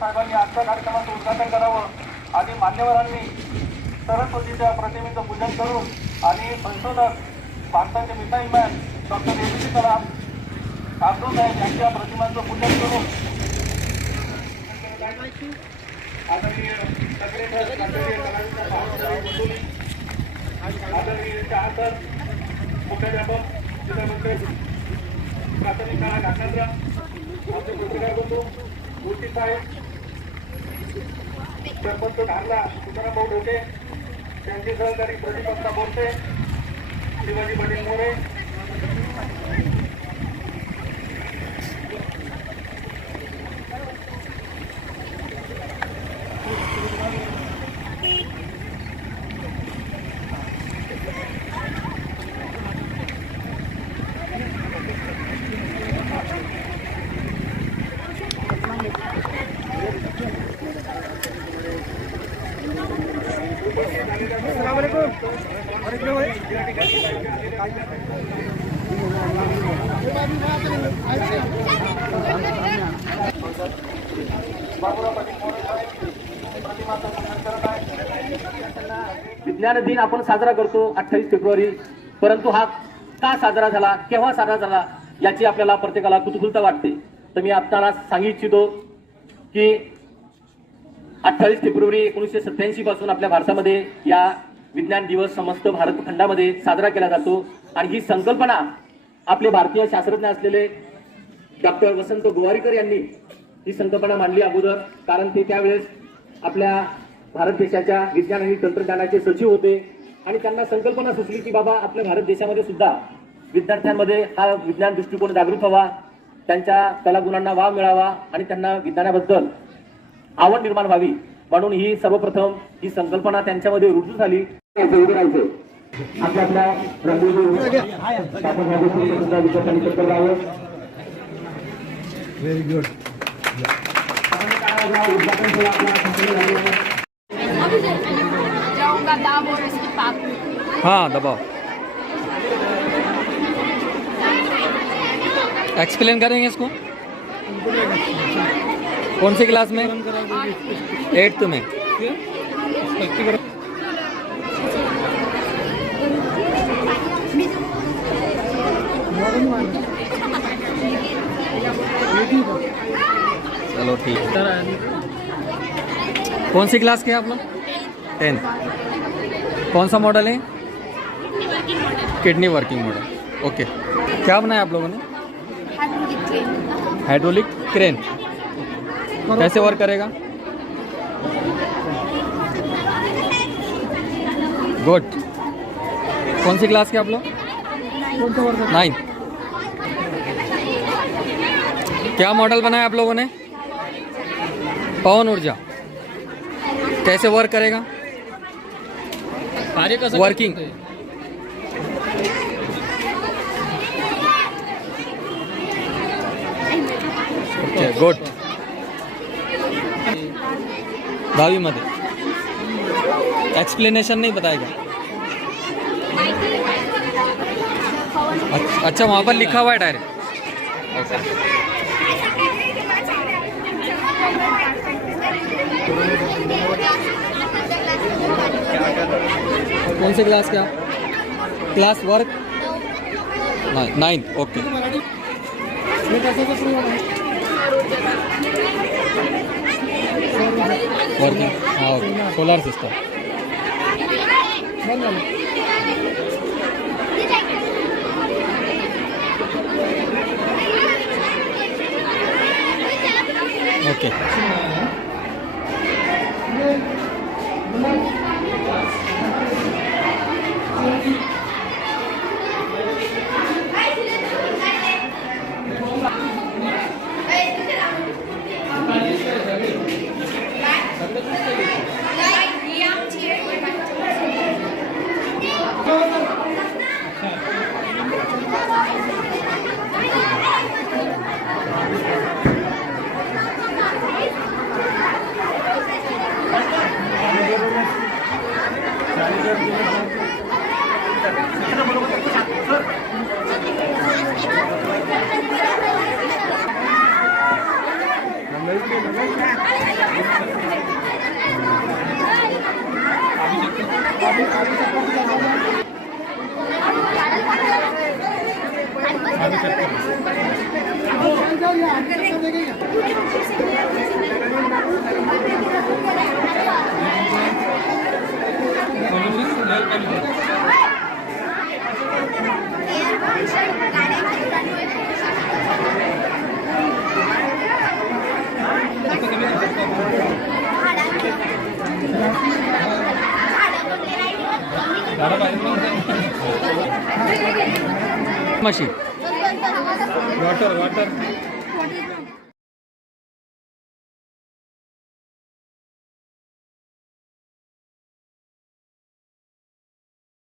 साहेबांनी आजच्या कार्यक्रमाचं उद्घाटन करावं आणि मान्यवरांनी सरस्वतीच्या प्रतिमेचं पूजन करून आणि संशोधक भारताचे missile man doctor APJ Kalam Abdul साहेब यांच्या प्रतिमांचं पूजन करून आदरणीय सेक्रेटरी आदरणीय चहाकर मुख्याध्यापक प्राथमिक शाळा घाटनांद्रा आमचे पत्रकार बंधू मूर्ती साहेब सरपंच धारला तुकारामभाऊ ढोके त्यांचे सहकारी प्रतिपक्षा बोलते शिवाजी पाटील मोरे विज्ञान दिन आपण साजरा करतो 28 फेब्रुवारी, परंतु हा का साजरा झाला, केव्हा साजरा झाला याची आपल्याला प्रत्येकाला कुतूहलता वाटते. तर मी आपल्याला सांगू इच्छितो की 28 फेब्रुवारी 1987 पासून आपल्या भारतामध्ये या विज्ञान दिवस समस्त भारत खंडामध्ये साजरा केला जातो. आणि ही संकल्पना आपले भारतीय शास्त्रज्ञ असलेले डॉक्टर वसंत गोवारीकर यांनी ही संकल्पना मांडली अगोदर, कारण ते त्यावेळेस आपल्या भारत देशाच्या विज्ञान आणि तंत्रज्ञानाचे सचिव होते आणि त्यांना संकल्पना सुचली की बाबा आपल्या भारत देशामध्ये सुद्धा विद्यार्थ्यांमध्ये हा विज्ञान दृष्टिकोन जागृत व्हावा, त्यांच्या कलागुणांना वाव मिळावा आणि त्यांना विज्ञानाबद्दल आवड निर्माण व्हावी, म्हणून ही सर्वप्रथम ही संकल्पना त्यांच्यामध्ये रुजू झाली. Very good. हाँ दबाओ. एक्सप्लेन करेंगे इसको. कौन सी क्लास में? 8th में. चलो ठीक. कौन सी क्लास के आप लोग? 10th. कौन सा मॉडल है? Kidney working model. ओके. क्या बनाया आप लोगों ने? Hydraulic crane. कैसे वर्क करेगा? गुड. कौन सी क्लास के आप लोग? 9th. क्या मॉडल बनाया आप लोगों ने? पवन ऊर्जा. कैसे वर्क करेगा? वर्किंग. Okay good. 10वीं मध्ये एक्सप्लेनेशन नहीं बताएगा. अच्छा वहाँ पर लिखा हुआ है डायरेक्ट. कौन से क्लास क्या? Class work 9th. Okay. Working. हाँ okay. Solar system. Okay. Machine water